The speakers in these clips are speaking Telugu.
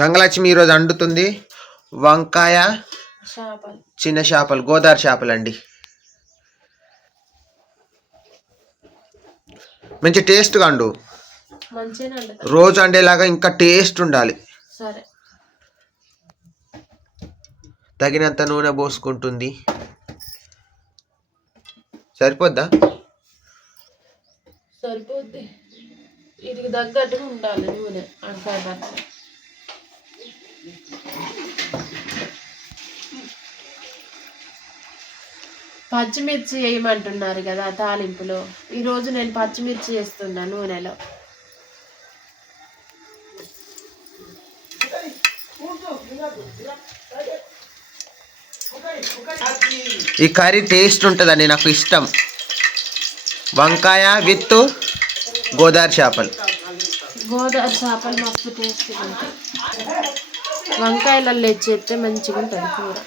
గంగలక్ష్మి ఈరోజు వండుతుంది వంకాయ చిన్న చేపలు, గోదావరి చేపలు అండి. మంచి టేస్ట్గా వండు, రోజు వండేలాగా ఇంకా టేస్ట్ ఉండాలి. తగినంత నూనె పోసుకుంటుంది. సరిపోద్దా? సరిపోద్ది, ఇది తగ్గట్టుగా ఉండాలి నూనె. పచ్చిమిర్చి వేయమంటున్నారు కదా తాలింపులో. ఈరోజు నేను పచ్చిమిర్చి వేస్తున్నా నూనెలో. ఈ కర్రీ టేస్ట్ ఉంటుందండి, నాకు ఇష్టం. వంకాయ విత్ గోదావరి చేపలు. గోదావరి చేపలు మస్తు టేస్ట్గా ఉంటాయి. వంకాయలలో చేస్తే మంచిగా ఉంటుంది కూర.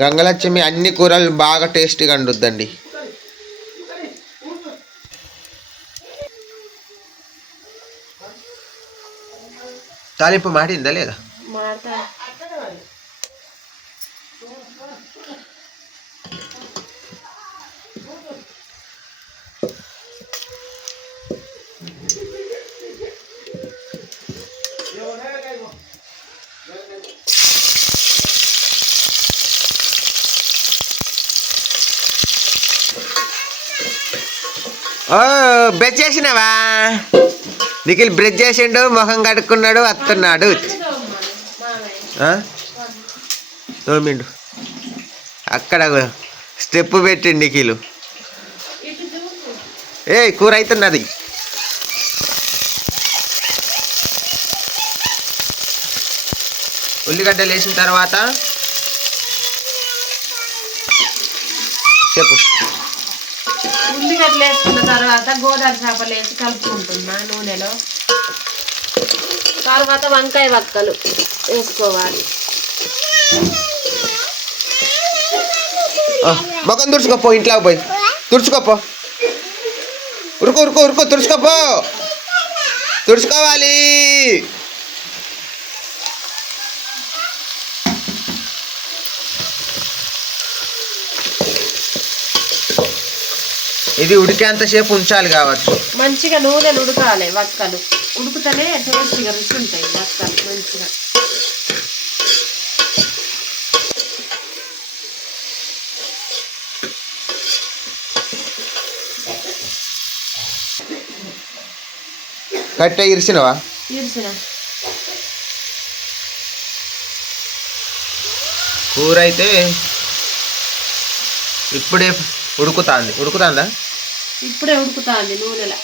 గంగలక్ష్మి అన్ని కూరలు బాగా టేస్టీగా వండుద్దండి. తాలింపు మాడిందా లేదా? బ్రష్ చేసినావా? నిఖిల్ బ్రష్ చేసిండు, మొహం కడుక్కున్నాడు, వస్తున్నాడు. తోమిండు, అక్కడ స్టెప్ పెట్టిండు నిఖిల్. కూర అవుతున్నది. ఉల్లిగడ్డలు వేసిన తర్వాత చెప్పు. ఉల్లిగడ్డలు వేసుకున్న తర్వాత గోదావరి చేపలు వేసి కలుపుకుంటున్నా నూనెలో. తర్వాత వంకాయ వక్కలు వేసుకోవాలి. మొఖం తుడుచుకోపో, ఇంట్లోకి పోయి తుడుచుకోపో. ఉరుకు ఉరుకు ఉరుకు తుడుచుకోపో, తుడుచుకోవాలి. ఇది ఉడికేంతసేపు ఉంచాలి కావచ్చు. మంచిగా నూనెలు ఉడకాలి, వక్కలు ఉడుకుతూనే టేస్ట్గా రుచి ఉంటాయి వక్కలు మంచిగా. కట్ట ఇరిసినవా? ఇరిసిన. కూర అయితే ఇప్పుడే ఉడుకుతాందా? ఇప్పుడే ఉడుకుతాంది నూనెల.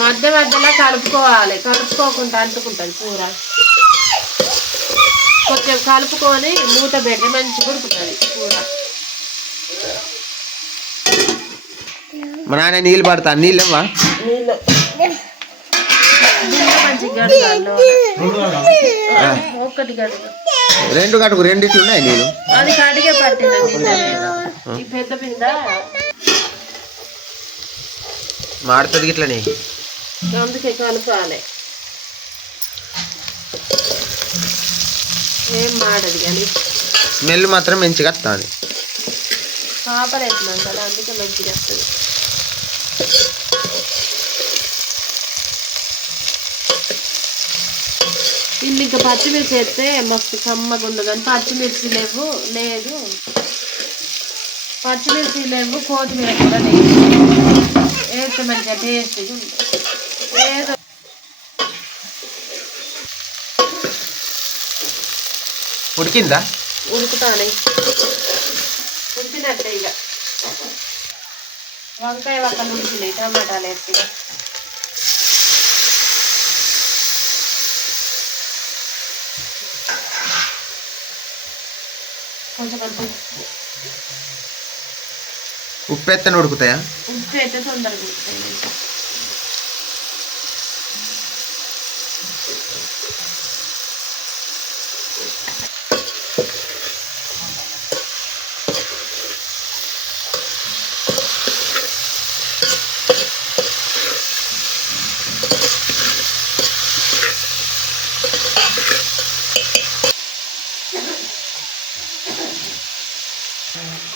మధ్య మధ్యలో కలుపుకోవాలి, కలుపుకోకుండా అంటుకుంటుంది కూర. కొంచెం కలుపుకొని మూత పెట్టి మంచిగా ఉడుకుతుంది కూర. మా నాన్న నీళ్ళు పడతా, నీళ్ళమ్మా. నీళ్ళు మంచిగా ఒకటి గడుగు, రెండు గడుగు, రెండిట్లు ఉన్నాయి నీళ్ళు. అది కడిగే పట్టిన ఈ పెద్ద పింద మాడుతుంది ఇట్లనే, అందుకే కలపాలి. ఏం మాడదు కానీ స్మెల్ మాత్రం మంచిగా వస్తుంది. చేపలు వేసినాం కదా అందుకే మంచిగా వస్తుంది. ఇల్లు ఇంకా పచ్చిమిర్చి వేస్తే మస్తు కమ్మగా ఉండదు కానీ పచ్చిమిర్చి లేదు పచ్చిమిర్చి లేవు, కొత్తిమీర కూడా లేదు. వేస్తే మంచిగా టేస్ట్గా ఉంటుంది. ఏదో ఉడికిందా? ఉడుకుతానే, ఉడికినట్టే. ఇక వంకాయ వక్కలు ఉడికినాయి, టమాటాలు వేస్తే కొంచెం ఉప్పు ఎత్తన ఉడుకుతాయా? ఉప్పు అయితే తొందరగా ఉడుకుతాయి.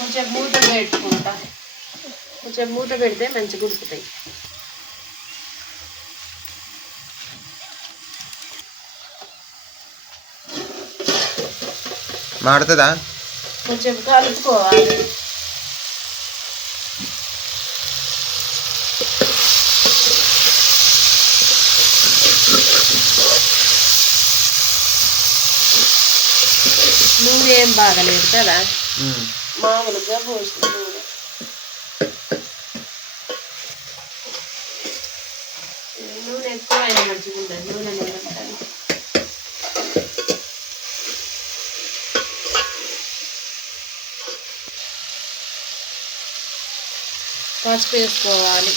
కొంచెం మూత పెట్టుకుంటా. కొంచెం మూత పెడితే మంచిగా ఉడుకుతాయి. మాడుతుందా? కొంచెం కలుపుకోవాలి. నూనె ఏం బాగలేదు కదా, మామూలుగా పోసిన నూనె. నూనె ఎక్కువ అయినా మంచిగా ఉండదు. నూనె ఉంటుంది. పసుపు వేసుకోవాలి.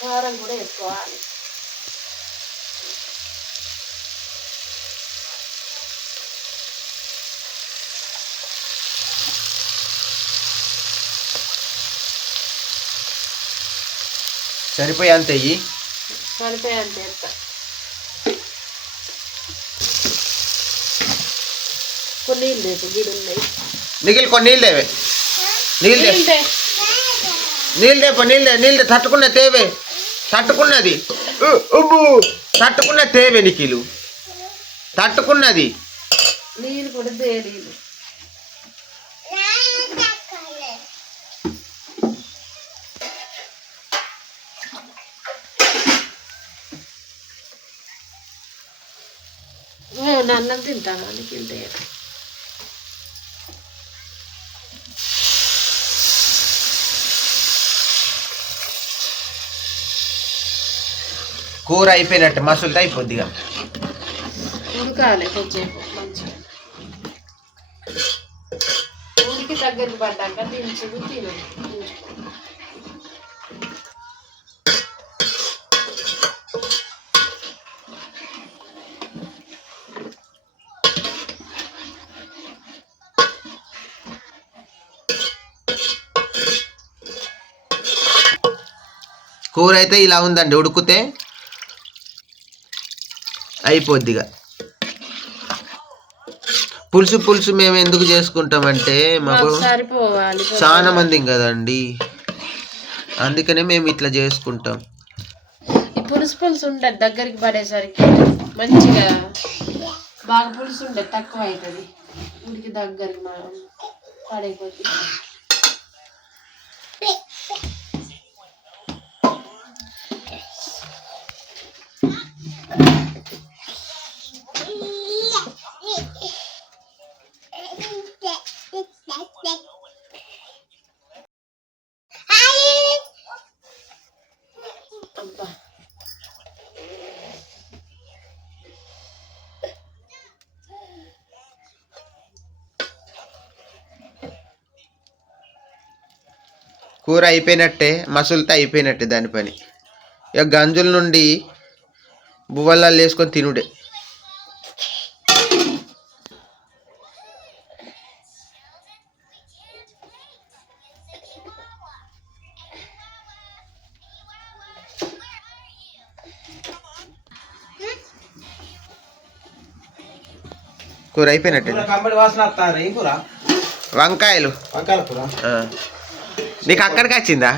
కారం కూడా వేసుకోవాలి. సరిపోయేంత వెయ్యి. సరిపోయేంత వేస్తా. కొన్ని నీళ్ళు వేసి గిడి ఉన్నాయి. నిఖిల్ కొన్ని నీళ్ళు తేవే. నీళ్ళు తట్టుకున్న తేవే. తట్టుకున్నది తట్టుకున్న తేవే నిఖిలు. తట్టుకున్నది నీళ్ళు కూడా తేలీలు. అన్నం తింటాను నిఖిల్ తే. కూర అయిపోయినట్టు మసులుతో అయిపోద్దిగా. ఉడకాలి కొంచెం మంచిగా. ఉడికి దగ్గరికి పడ్డాక దించుడు తిను. కూర అయితే ఇలా ఉందండి. ఉడికితే అయిపోద్దిగా. పులుసు మేము ఎందుకు చేసుకుంటామంటే మాకు చాలా మంది కదండి, అందుకనే మేము ఇట్లా చేసుకుంటాం. ఈ పులుసు ఉండదు దగ్గరికి పడేసరికి మంచిగా బాగా పులుసు ఉండదు, తక్కువ అవుతుంది. ఉడికి దగ్గరికి పడైపోతుంది. కూర అయిపోయినట్టే, మసులుతో అయిపోయినట్టే దాని పని. ఇక గంజుల నుండి బువ్వల్లో వేసుకొని తినుడే. కూర అయిపోయినట్టే. వంకాయలు నీకు అక్కడికి వచ్చిందా?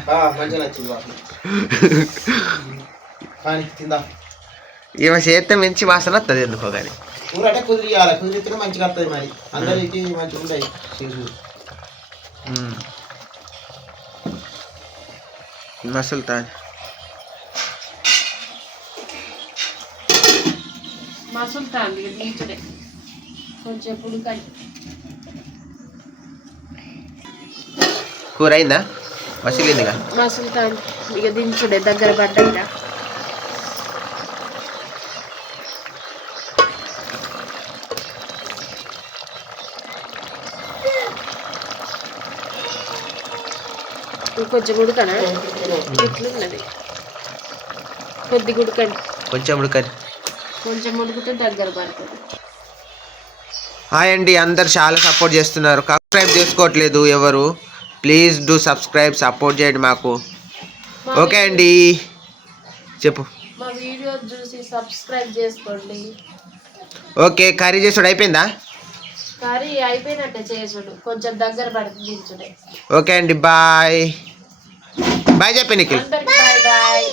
ఈమె చేస్తే మంచి వాసన వస్తుంది ఎందుకో కానీ. మసులుతా దించుడే కొంచెం పుడికాయ. కూర అయిందా? మసిలిందిగా. మసులుతాను ఇక దించుడే దగ్గర పడ్డాక. కొంచెం ఉడకనా? ఇట్లున్నది. కొద్దిగా ఉడకండి, కొంచెం ఉడకని. కొంచెం ఉడికితే దగ్గర పడుతుంది. హాయ్ అండి, అందరు చాలా సపోర్ట్ చేస్తున్నారు. సబ్స్క్రైబ్ చేసుకోవట్లేదు ఎవరు, ప్లీజ్ డూ సబ్స్క్రైబ్, సపోర్ట్ చేయండి మాకు. ఓకే అండి, చెప్పు. మా వీడియో చూసి సబ్స్క్రైబ్ చేసుకోండి. ఓకే, కర్రీ చేసుడు అయిపోయిందా? కర్రీ అయిపోయినట్టే, చేసుడు కొంచెం దగ్గర పడుతుంది దించుడే. ఓకే అండి, బాయ్ బాయ్ చెప్పండి నిఖిల్. అందరికి బాయ్ బాయ్.